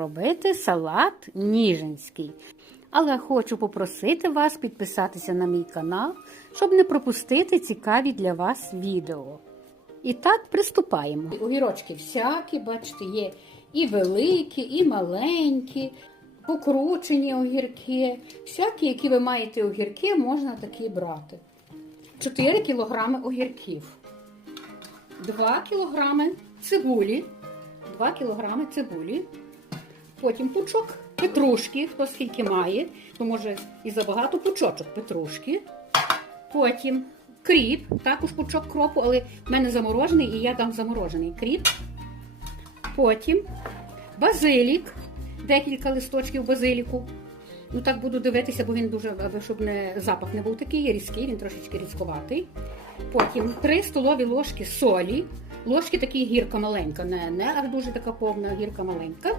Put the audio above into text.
робити салат ніжинський. Але хочу попросити вас підписатися на мій канал, щоб не пропустити цікаві для вас відео. І так приступаємо. Огірочки всякі, бачите, є і великі, і маленькі, покручені огірки. Всякі, які ви маєте огірки, можна такі брати. 4 кілограми огірків, 2 кілограми цибулі, 2 кілограми цибулі, потім пучок петрушки, хто скільки має, то може і забагато пучочок петрушки. Потім кріп, також пучок кропу, але в мене заморожений і я дам заморожений кріп. Потім базилік, декілька листочків базиліку. Ну так буду дивитися, бо він дуже, аби щоб не запах не був такий різкий, він трошечки різковатий. Потім 3 столові ложки солі. Ложки такі гірка маленька, не, не аж дуже така повна, гірка маленька.